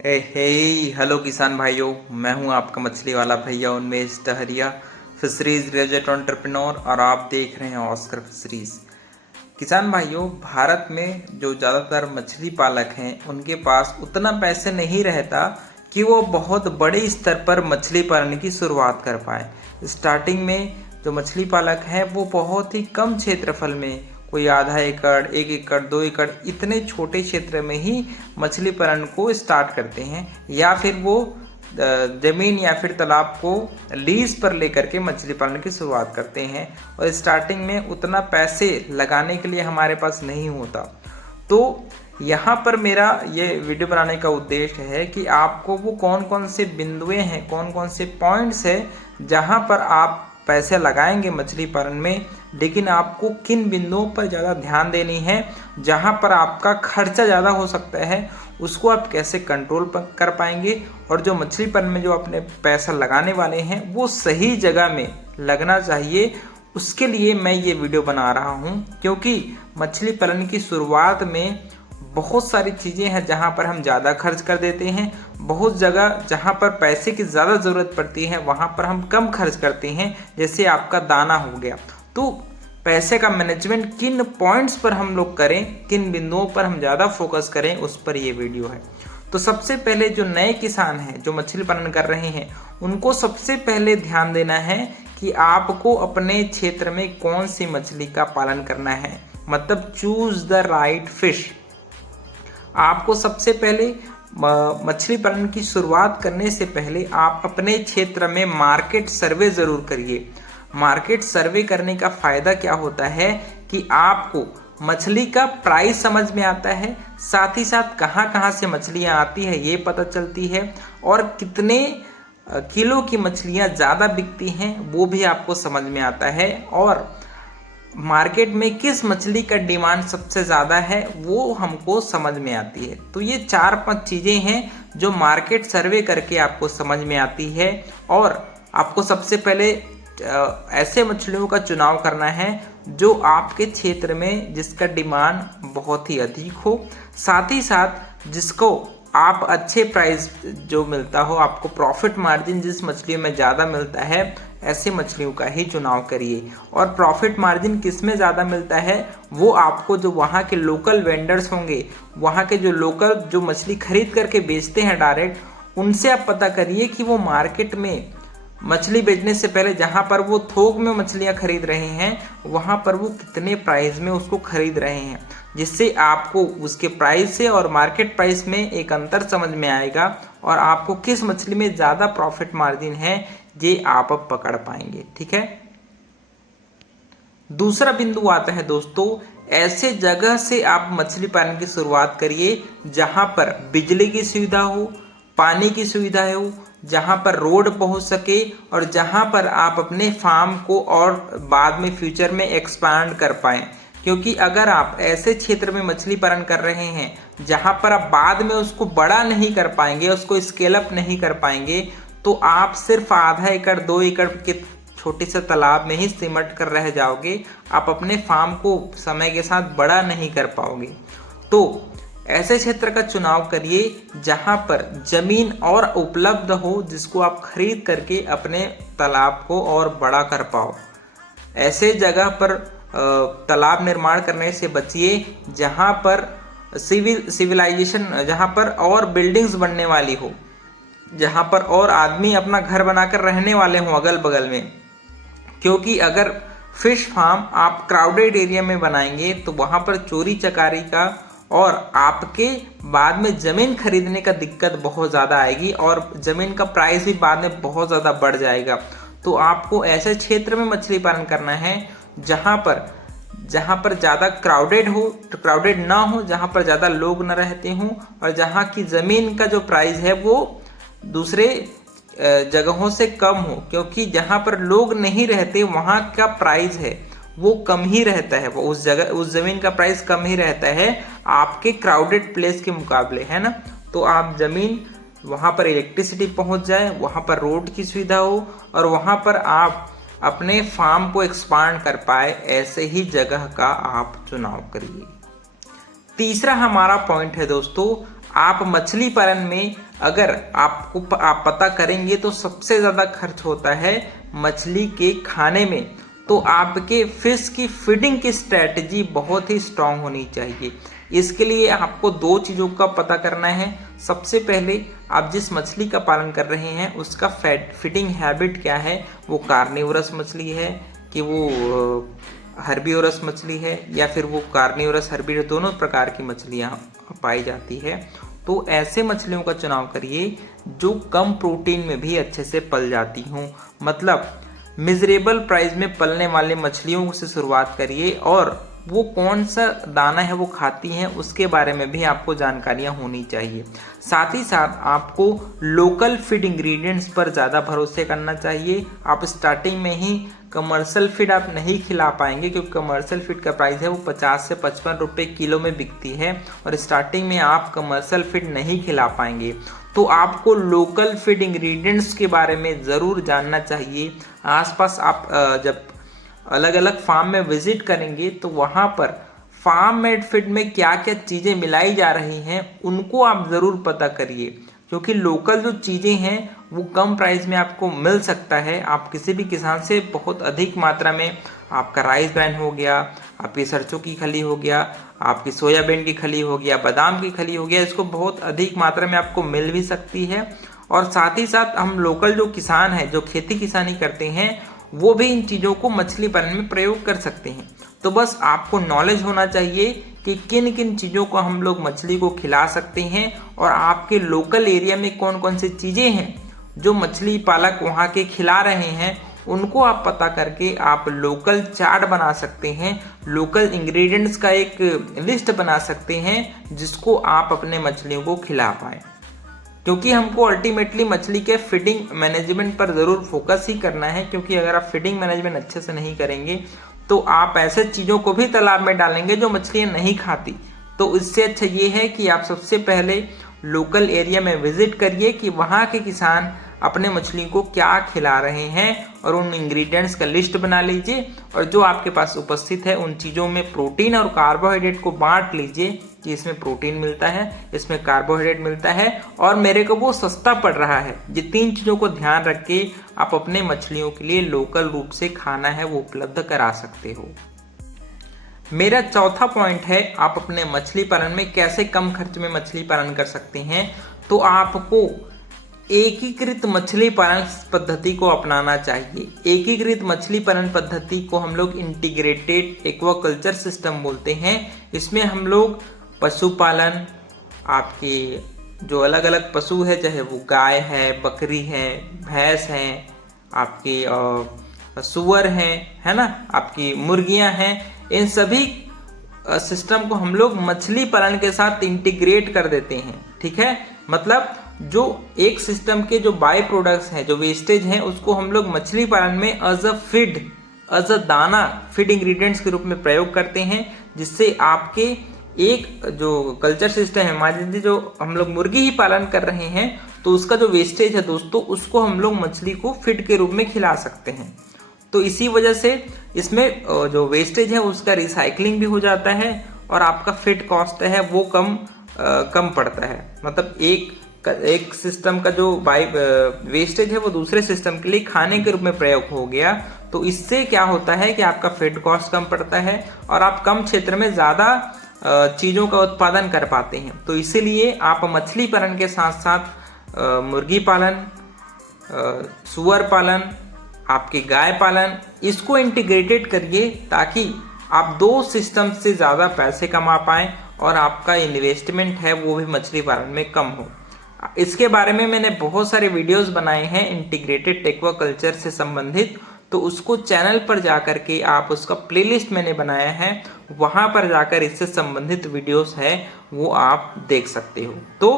हे hello किसान भाइयों। मैं हूं आपका मछली वाला भैया उन्मेष टहरिया, फिशरीज रिलेटेड एंटरप्रेन्योर, और आप देख रहे हैं ऑस्कर फिशरीज। किसान भाइयों, भारत में जो ज़्यादातर मछली पालक हैं उनके पास उतना पैसे नहीं रहता कि वो बहुत बड़े स्तर पर मछली पालन की शुरुआत कर पाए। स्टार्टिंग में जो मछली पालक हैं वो बहुत ही कम क्षेत्रफल में, कोई आधा एकड़, 1 एकड़, 2 एकड़, इतने छोटे क्षेत्र में ही मछली पालन को स्टार्ट करते हैं, या फिर वो जमीन या फिर तालाब को लीज पर लेकर के मछली पालन की शुरुआत करते हैं। और स्टार्टिंग में उतना पैसे लगाने के लिए हमारे पास नहीं होता। तो यहाँ पर मेरा ये वीडियो बनाने का उद्देश्य है कि आपको वो कौन कौन से बिंदुएं हैं, कौन कौन से पॉइंट्स हैं जहाँ पर आप पैसे लगाएंगे मछली पालन में, लेकिन आपको किन बिंदुओं पर ज़्यादा ध्यान देनी है, जहाँ पर आपका खर्चा ज़्यादा हो सकता है उसको आप कैसे कंट्रोल कर पाएंगे, और जो मछली पालन में जो अपने पैसा लगाने वाले हैं वो सही जगह में लगना चाहिए। उसके लिए मैं ये वीडियो बना रहा हूँ, क्योंकि मछली पालन की शुरुआत में बहुत सारी चीज़ें हैं जहाँ पर हम ज़्यादा खर्च कर देते हैं, बहुत जगह जहाँ पर पैसे की ज़्यादा ज़रूरत पड़ती है वहाँ पर हम कम खर्च करते हैं। जैसे आपका दाना हो गया, तो पैसे का मैनेजमेंट किन पॉइंट्स पर हम लोग करें, किन बिंदुओं पर हम ज़्यादा फोकस करें, उस पर ये वीडियो है। तो सबसे पहले जो नए किसान हैं जो मछली पालन कर रहे हैं उनको सबसे पहले ध्यान देना है कि आपको अपने क्षेत्र में कौन सी मछली का पालन करना है, मतलब चूज द राइट फिश। आपको सबसे पहले मछली पालन की शुरुआत करने से पहले आप अपने क्षेत्र में मार्केट सर्वे ज़रूर करिए। मार्केट सर्वे करने का फ़ायदा क्या होता है कि आपको मछली का प्राइस समझ में आता है, साथ ही साथ कहाँ कहाँ से मछलियाँ आती है ये पता चलती है, और कितने किलो की मछलियाँ ज़्यादा बिकती हैं वो भी आपको समझ में आता है, और मार्केट में किस मछली का डिमांड सबसे ज़्यादा है वो हमको समझ में आती है। तो ये 4-5 चीज़ें हैं जो मार्केट सर्वे करके आपको समझ में आती है, और आपको सबसे पहले ऐसे मछलियों का चुनाव करना है जो आपके क्षेत्र में जिसका डिमांड बहुत ही अधिक हो, साथ ही साथ जिसको आप अच्छे प्राइस जो मिलता हो, आपको प्रॉफिट मार्जिन जिस मछलियों में ज़्यादा मिलता है ऐसे मछलियों का ही चुनाव करिए। और प्रॉफिट मार्जिन किस में ज़्यादा मिलता है वो आपको जो वहाँ के लोकल वेंडर्स होंगे, वहाँ के जो लोकल जो मछली खरीद करके बेचते हैं डायरेक्ट, उनसे आप पता करिए कि वो मार्केट में मछली बेचने से पहले जहाँ पर वो थोक में मछलियाँ खरीद रहे हैं वहाँ पर वो कितने प्राइस में उसको खरीद रहे हैं, जिससे आपको उसके प्राइस से और मार्केट प्राइस में एक अंतर समझ में आएगा, और आपको किस मछली में ज़्यादा प्रॉफिट मार्जिन है ये आप अब पकड़ पाएंगे। ठीक है। दूसरा बिंदु आता है दोस्तों, ऐसे जगह से आप मछली पालन की शुरुआत करिए जहाँ पर बिजली की सुविधा हो, पानी की सुविधा हो, जहाँ पर रोड पहुँच सके, और जहाँ पर आप अपने फार्म को और बाद में फ्यूचर में एक्सपांड कर पाएँ। क्योंकि अगर आप ऐसे क्षेत्र में मछली पालन कर रहे हैं जहाँ पर आप बाद में उसको बड़ा नहीं कर पाएंगे, उसको स्केल अप नहीं कर पाएंगे, तो आप सिर्फ आधा एकड़, 2 एकड़ के छोटे से तालाब में ही सिमट कर रह जाओगे। आप अपने फार्म को समय के साथ बड़ा नहीं कर पाओगे। तो ऐसे क्षेत्र का चुनाव करिए जहाँ पर जमीन और उपलब्ध हो, जिसको आप खरीद करके अपने तालाब को और बड़ा कर पाओ। ऐसे जगह पर तालाब निर्माण करने से बचिए जहाँ पर सिविलाइजेशन, जहाँ पर और बिल्डिंग्स बनने वाली हो, जहाँ पर और आदमी अपना घर बनाकर रहने वाले हों अगल बगल में। क्योंकि अगर फिश फार्म आप क्राउडेड एरिया में बनाएंगे तो वहाँ पर चोरी चकारी का और आपके बाद में ज़मीन खरीदने का दिक्कत बहुत ज़्यादा आएगी, और ज़मीन का प्राइस भी बाद में बहुत ज़्यादा बढ़ जाएगा। तो आपको ऐसे क्षेत्र में मछली पालन करना है जहाँ पर ज़्यादा क्राउडेड ना हो, जहाँ पर ज़्यादा लोग न रहते हों, और जहाँ की ज़मीन का जो प्राइस है वो दूसरे जगहों से कम हो। क्योंकि जहाँ पर लोग नहीं रहते वहाँ का प्राइस है वो कम ही रहता है, वो उस ज़मीन का प्राइस कम ही रहता है आपके क्राउडेड प्लेस के मुकाबले, है ना। तो आप ज़मीन वहाँ पर इलेक्ट्रिसिटी पहुँच जाए, वहाँ पर रोड की सुविधा हो, और वहाँ पर आप अपने फार्म को एक्सपांड कर पाए, ऐसे ही जगह का आप चुनाव करिए। तीसरा हमारा पॉइंट है दोस्तों, आप मछली पालन में अगर आप पता करेंगे तो सबसे ज़्यादा खर्च होता है मछली के खाने में। तो आपके फिश की फीडिंग की स्ट्रैटेजी बहुत ही स्ट्रांग होनी चाहिए। इसके लिए आपको दो चीज़ों का पता करना है। सबसे पहले आप जिस मछली का पालन कर रहे हैं उसका फीडिंग हैबिट क्या है, वो कार्निवोरस मछली है कि वो हर्बीवोरस मछली है, या फिर वो कार्निवोरस हर्बीवोरस दोनों प्रकार की मछलियाँ पाई जाती है। तो ऐसे मछलियों का चुनाव करिए जो कम प्रोटीन में भी अच्छे से पल जाती हों। मतलब मिजरेबल प्राइस में पलने वाले मछलियों से शुरुआत करिए, और वो कौन सा दाना है वो खाती हैं उसके बारे में भी आपको जानकारियाँ होनी चाहिए। साथ ही साथ आपको लोकल फीड इंग्रेडिएंट्स पर ज़्यादा भरोसे करना चाहिए। आप स्टार्टिंग में ही कमर्शियल फीड आप नहीं खिला पाएंगे, क्योंकि कमर्शियल फीड का प्राइस है वो 50 से 55 रुपये किलो में बिकती है, और स्टार्टिंग में आप कमर्शियल फीड नहीं खिला पाएंगे। तो आपको लोकल फीड इंग्रेडिएंट्स के बारे में ज़रूर जानना चाहिए। आसपास आप जब अलग अलग फार्म में विजिट करेंगे तो वहाँ पर फार्म मेड फीड में क्या क्या चीज़ें मिलाई जा रही हैं उनको आप ज़रूर पता करिए, क्योंकि लोकल जो चीज़ें हैं वो कम प्राइस में आपको मिल सकता है। आप किसी भी किसान से बहुत अधिक मात्रा में आपका राइस ब्रान हो गया, आपकी सरसों की खली हो गया, आपकी सोयाबीन की खली हो गया, बादाम की खली हो गया, इसको बहुत अधिक मात्रा में आपको मिल भी सकती है। और साथ ही साथ हम लोकल जो किसान हैं जो खेती किसानी करते हैं वो भी इन चीज़ों को मछली पालन में प्रयोग कर सकते हैं। तो बस आपको नॉलेज होना चाहिए कि किन किन चीज़ों को हम लोग मछली को खिला सकते हैं, और आपके लोकल एरिया में कौन कौन सी चीज़ें हैं जो मछली पालक वहाँ के खिला रहे हैं, उनको आप पता करके आप लोकल चार्ट बना सकते हैं, लोकल इंग्रेडिएंट्स का एक लिस्ट बना सकते हैं जिसको आप अपने मछलियों को खिला पाएँ। क्योंकि हमको अल्टीमेटली मछली के फीडिंग मैनेजमेंट पर ज़रूर फोकस ही करना है, क्योंकि अगर आप फीडिंग मैनेजमेंट अच्छे से नहीं करेंगे तो आप ऐसे चीज़ों को भी तालाब में डालेंगे जो मछलियाँ नहीं खाती। तो इससे अच्छा ये है कि आप सबसे पहले लोकल एरिया में विजिट करिए कि वहाँ के किसान अपने मछली को क्या खिला रहे हैं, और उन इंग्रेडिएंट्स का लिस्ट बना लीजिए, और जो आपके पास उपस्थित है उन चीज़ों में प्रोटीन और कार्बोहाइड्रेट को बांट लीजिए कि इसमें प्रोटीन मिलता है, इसमें कार्बोहाइड्रेट मिलता है, और मेरे को वो सस्ता पड़ रहा है। ये तीन चीज़ों को ध्यान रख के आप अपने मछलियों के लिए लोकल रूप से खाना है वो उपलब्ध करा सकते हो। मेरा चौथा पॉइंट है आप अपने मछली पालन में कैसे कम खर्च में मछली पालन कर सकते हैं। तो आपको एकीकृत मछली पालन पद्धति को अपनाना चाहिए। एकीकृत मछली पालन पद्धति को हम लोग इंटीग्रेटेड एक्वाकल्चर सिस्टम बोलते हैं। इसमें हम लोग पशुपालन, आपके जो अलग अलग पशु है, चाहे वो गाय है, बकरी है, भैंस हैं, आपके सुअर हैं, है ना, आपकी मुर्गियां हैं, इन सभी सिस्टम को हम लोग मछली पालन के साथ इंटीग्रेट कर देते हैं। ठीक है, मतलब जो एक सिस्टम के जो बाय प्रोडक्ट्स हैं, जो वेस्टेज हैं, उसको हम लोग मछली पालन में as a feed, as a दाना, फीड इंग्रेडिएंट्स के रूप में प्रयोग करते हैं, जिससे आपके एक जो कल्चर सिस्टम है, मान लीजिए जो हम लोग मुर्गी ही पालन कर रहे हैं तो उसका जो वेस्टेज है दोस्तों, उसको हम लोग मछली को फीड के रूप में खिला सकते हैं। तो इसी वजह से इसमें जो वेस्टेज है उसका रिसाइकलिंग भी हो जाता है, और आपका फीड कॉस्ट है वो कम पड़ता है। मतलब एक सिस्टम का जो वेस्टेज है वो दूसरे सिस्टम के लिए खाने के रूप में प्रयोग हो गया। तो इससे क्या होता है कि आपका फीड कॉस्ट कम पड़ता है, और आप कम क्षेत्र में ज़्यादा चीज़ों का उत्पादन कर पाते हैं। तो इसीलिए आप मछली पालन के साथ साथ मुर्गी पालन, सुअर पालन, आपके गाय पालन, इसको इंटीग्रेटेड करिए, ताकि आप दो सिस्टम से ज़्यादा पैसे कमा पाएँ और आपका इन्वेस्टमेंट है वो भी मछली पालन में कम हो। इसके बारे में मैंने बहुत सारे वीडियोस बनाए हैं इंटीग्रेटेड एक्वाकल्चर से संबंधित, तो उसको चैनल पर जाकर के आप उसका प्लेलिस्ट मैंने बनाया है, वहाँ पर जाकर इससे संबंधित वीडियोस है वो आप देख सकते हो। तो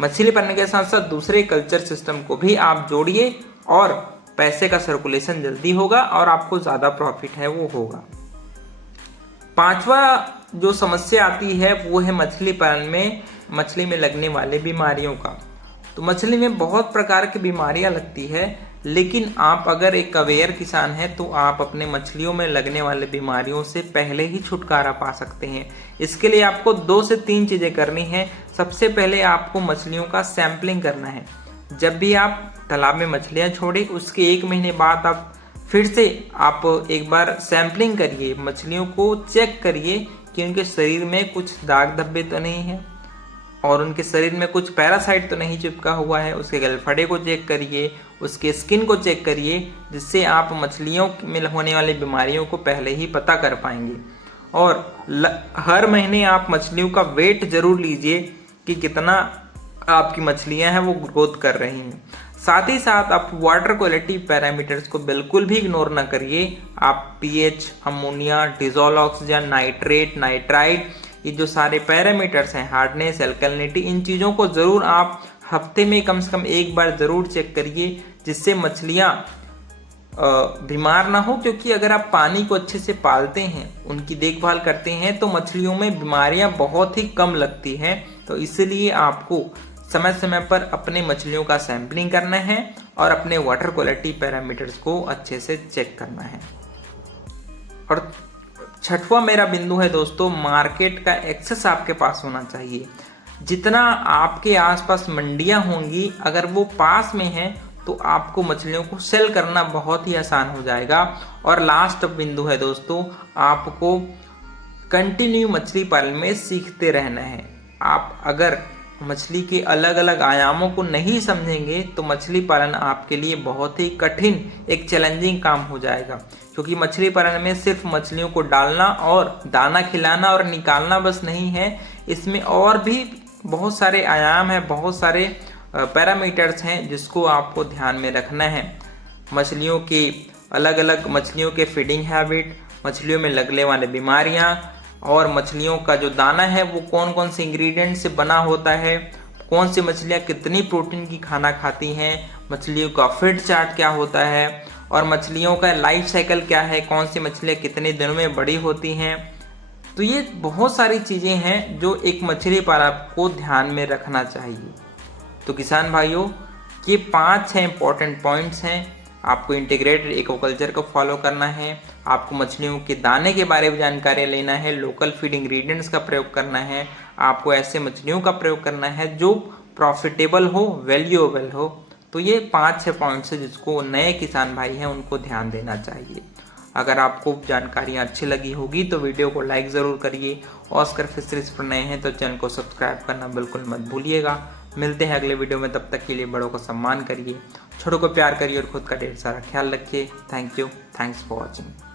मछली पालन के साथ साथ दूसरे कल्चर सिस्टम को भी आप जोड़िए, और पैसे का सर्कुलेशन जल्दी होगा और आपको ज़्यादा प्रॉफिट है वो होगा। पांचवा जो समस्या आती है वो है मछली पालन में मछली में लगने वाले बीमारियों का। तो मछली में बहुत प्रकार की बीमारियां लगती है, लेकिन आप अगर एक अवेयर किसान हैं तो आप अपने मछलियों में लगने वाले बीमारियों से पहले ही छुटकारा पा सकते हैं। इसके लिए आपको 2 से 3 चीज़ें करनी है। सबसे पहले आपको मछलियों का सैंपलिंग करना है। जब भी आप तालाब में मछलियाँ छोड़ें उसके 1 महीने बाद आप फिर से आप एक बार सैंपलिंग करिए, मछलियों को चेक करिए कि उनके शरीर में कुछ दाग धब्बे तो नहीं है और उनके शरीर में कुछ पैरासाइट तो नहीं चिपका हुआ है। उसके गलफड़े को चेक करिए, उसके स्किन को चेक करिए, जिससे आप मछलियों में होने वाली बीमारियों को पहले ही पता कर पाएंगे। और हर महीने आप मछलियों का वेट जरूर लीजिए कि कितना आपकी मछलियां हैं वो ग्रोथ कर रही हैं। साथ ही साथ आप वाटर क्वालिटी पैरामीटर्स को बिल्कुल भी इग्नोर ना करिए। आप pH, ammonia, dissolve oxygen, nitrate, nitrite, ये जो सारे पैरामीटर्स हैं, हार्डनेस, एल्कलिनिटी, इन चीज़ों को ज़रूर आप हफ्ते में कम से कम एक बार ज़रूर चेक करिए, जिससे मछलियाँ बीमार ना हो। क्योंकि अगर आप पानी को अच्छे से पालते हैं, उनकी देखभाल करते हैं, तो मछलियों में बीमारियां बहुत ही कम लगती हैं। तो इसलिए आपको समय समय पर अपने मछलियों का सैंपलिंग करना है और अपने वाटर क्वालिटी पैरामीटर्स को अच्छे से चेक करना है। और छठवां मेरा बिंदु है दोस्तों, मार्केट का एक्सेस आपके पास होना चाहिए। जितना आपके आसपास मंडियां होंगी, अगर वो पास में हैं तो आपको मछलियों को सेल करना बहुत ही आसान हो जाएगा। और लास्ट बिंदु है दोस्तों, आपको कंटिन्यू मछली पालन में सीखते रहना है। आप अगर मछली के अलग अलग आयामों को नहीं समझेंगे तो मछली पालन आपके लिए बहुत ही कठिन, एक चैलेंजिंग काम हो जाएगा। क्योंकि मछली पालन में सिर्फ मछलियों को डालना और दाना खिलाना और निकालना बस नहीं है, इसमें और भी बहुत सारे आयाम हैं, बहुत सारे पैरामीटर्स हैं जिसको आपको ध्यान में रखना है। मछलियों के अलग अलग मछलियों के फीडिंग हैबिट, मछलियों में लगने वाले बीमारियां, और मछलियों का जो दाना है वो कौन कौन से इंग्रेडिएंट से बना होता है, कौन सी मछलियां कितनी प्रोटीन की खाना खाती हैं, मछलियों का फीड चार्ट क्या होता है, और मछलियों का लाइफ साइकिल क्या है, कौन सी मछलियां कितने दिनों में बड़ी होती हैं। तो ये बहुत सारी चीज़ें हैं जो एक मछली पालक को ध्यान में रखना चाहिए। तो किसान भाइयों, ये 5-6 इंपॉर्टेंट पॉइंट्स हैं। आपको इंटीग्रेटेड एक्वाकल्चर को फॉलो करना है, आपको मछलियों के दाने के बारे में जानकारी लेना है, लोकल फीड इंग्रेडिएंट्स का प्रयोग करना है, आपको ऐसे मछलियों का प्रयोग करना है जो प्रॉफिटेबल हो, वैल्यूएबल हो। तो ये 5-6 पॉइंट्स है जिसको नए किसान भाई हैं उनको ध्यान देना चाहिए। अगर आपको जानकारियाँ अच्छी लगी होगी तो वीडियो को लाइक ज़रूर करिए। ऑस्कर फिशरीज पर नए हैं तो चैनल को सब्सक्राइब करना बिल्कुल मत भूलिएगा। मिलते हैं अगले वीडियो में, तब तक के लिए बड़ों को सम्मान करिए, छोटों को प्यार करिए और खुद का ढेर सारा ख्याल रखिए। Thank you, thanks for watching.